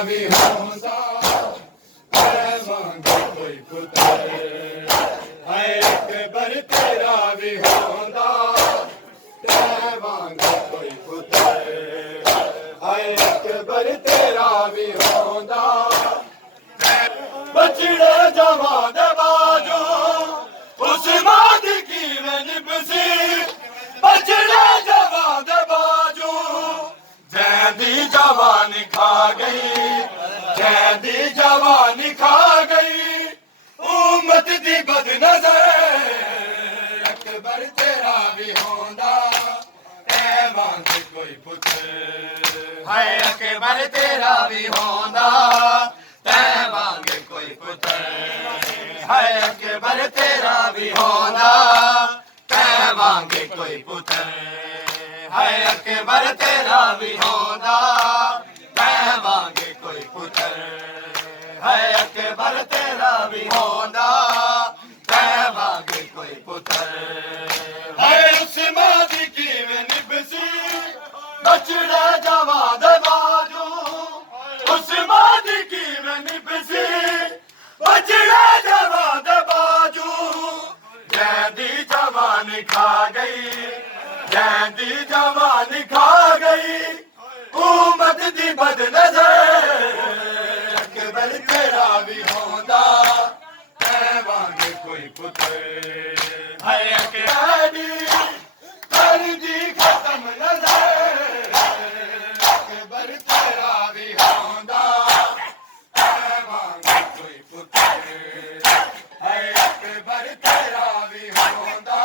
ਵੀ ਹੁੰਦਾ ਤੈ ਵਾਂਗ ਕੋਈ ਪੁੱਤਰ ਹਾਏ ਅਕਬਰ ਤੇਰਾ ਵੀ ਹੁੰਦਾ ਤੈ ਵਾਂਗ ਕੋਈ ਪੁੱਤਰ ਹਾਏ ਅਕਬਰ ਤੇਰਾ ਵੀ ਹੁੰਦਾ ਬਚੜੇ ਜਵਾਂ ਦੇ ਬਾਜੋ ਉਸ ਮਾਂ ਦੀ ਕਿਵੇਂ ਨਿਭਸੀ ਬਚੜੇ ਜਵਾਂ ਦੇ ਬਾਜੋ ਜੈਦੀ ਜਵਾਨੀ ਖਾ ਗਈ ਜੈਦੀ ਜਵਾਨੀ ਖਾ ਗਈ ਉਮਤ ਦੀ ਬਦਨਜ਼ਰ ਅਕਬਰ ਤੇਰਾ ਵੀ ਹੁੰਦਾ ਤੈ ਵਾਂਗ ਕੋਈ ਪੁੱਤਰ ਹਾਏ ਅਕਬਰ ਤੇਰਾ ਵੀ ਹੁੰਦਾ ਤੈ ਵਾਂਗ ਕੋਈ ਪੁੱਤਰ ਹਾਏ ਅਕਬਰ ਤੇਰਾ ਵੀ ਹੁੰਦਾ ਤੈ ਵਾਂਗ ਕੋਈ ਪੁੱਤਰ ਹਾਏ ਅਕਬਰ ਤੇਰਾ ਵੀ ਹੁੰਦਾ ਤੈ ਵਾਂਗ ਕੋਈ ਪੁੱਤਰ ਹਾਏ ਅਕਬਰ ਤੇਰਾ ਵੀ ਹੁੰਦਾ ਤੈ ਵਾਂਗ ਕੋਈ ਪੁੱਤਰ ਹਾਏ ਉਸ ਮਾਂ ਦੀ ਕਿਵੇਂ ਨਿਭਸੀ ਬਚੜੇ ਜਵਾਂ ਦੇ ਬਾਜੂ ਉਸ ਮਾਂ ਦੀ ਕਿਵੇਂ ਨਿਭਸੀ ਬਚੜੇ ਜਵਾਂ ਦੇ ਬਾਜੂ ਜੈਦੀ ਜਵਾਨੀ ਖਾ ਗਈ ਜੈਦੀ ਜਵਾਨੀ ਖਾ ਗਈ ਉਮਤ ਦੀ ਬਦਨਜ਼ਰ ਅਕਬਰ ਤੇਰਾ ਵੀ ਹੁੰਦਾ ਤੈ ਵਾਂਗ ਕੋਈ ਪੁੱਤਰ ਹਾਏ ਅਕਬਰ ਦੀ ਕਰਦੀ ਖਤਮ ਨਜ਼ਰ ਅਕਬਰ ਤੇਰਾ ਵੀ ਹੁੰਦਾ ਤੈ ਵਾਂਗ ਕੋਈ ਪੁੱਤਰ ਹਾਏ ਅਕਬਰ ਤੇਰਾ ਵੀ ਹੁੰਦਾ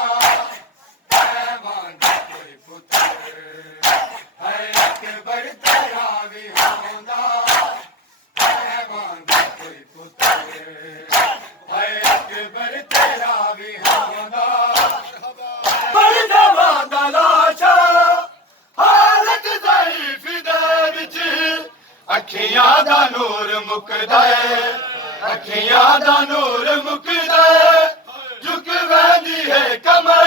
ਤੈ ਵਾਂਗ ਕੋਈ ਪੁੱਤਰ ਹਾਏ ਅਕਬਰ ਤੇਰਾ ਵੀ ਹੁੰਦਾ ਤੈ ਵਾਂਗ ਕੋਈ ਪੁੱਤਰ ਹਾਏ ਅਕਬਰ ਤੇਰਾ ਵੀ ਹੁੰਦਾ ਬੜ ਜਵਾਂ ਦਾ ਲਾਸ਼ਾ ਹਾਲਤ ਜ਼ਈਫ ਦੇ ਵਿੱਚ ਅੱਖੀਆਂ ਦਾ ਨੂਰ ਮੁੱਕਦਾ ਏ ਅੱਖੀਆਂ ਦਾ ਨੂਰ ਮੁੱਕਦਾ ਏ ਝੁਕ ਵੈਂਦੀ ਹੈ ਕਮਰ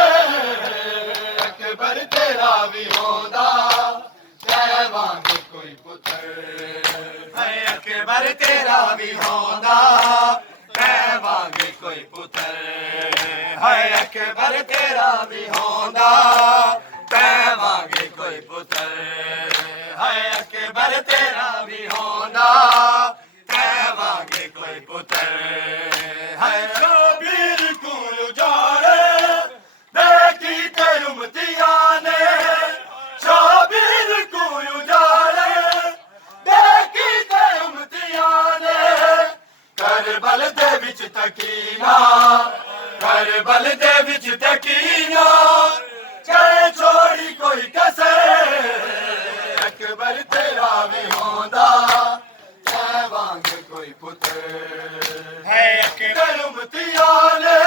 ਅਕਬਰ ਤੇਰਾ ਵੀ ਹੁੰਦਾ ਤੈ ਵਾਂਗ ਕੋਈ ਪੁੱਤਰ ਹਾਏ ਅਕਬਰ ਤੇਰਾ ਵੀ ਹੁੰਦਾ ਤੈ ਵਾਂਗ ਕੋਈ ਪੁੱਤਰ ਹਾਏ ਅਕਬਰ ਤੇਰਾ ਵੀ ਹੁੰਦਾ ਤੈ ਵਾਂਗ ਕੋਈ ਪੁੱਤਰ ਹਾਏ ਅਕਬਰ ਤੇਰਾ ਵੀ ਹੁੰਦਾ ਤੈ ਵਾਂਗ ਕੋਈ ਪੁੱਤਰ ਹਾਏ ਸ਼ਬੀਰ ਕੋ ਉਜਾੜੇ ਦੇਖੀ ਤੇ ਉਮਤੀਆਂ ਨੇ ਸ਼ਬੀਰ ਕੋ ਉਜਾੜੇ ਦੇਖੀ ਤੇ ਉਮਤੀਆਂ ਨੇ ਕਰਬਲ ਦੇ ਵਿੱਚ ਤਕੀਨਾ ਕਰਬਲ ਦੇ ਵਿੱਚ ਤਕੀਨਾ ਚਾਹੇ ਛੋੜੀ ਕੋਈ ਕਸਰ ਅਕਬਰ ਤੇਰਾ ਵੀ ਹੁੰਦਾ ਤੈ ਵਾਂਗ ਕੋਈ ਪੁੱਤਰ ਹੈ ਅਕਬਰ ਉਮਤੀਆਂ ਨੇ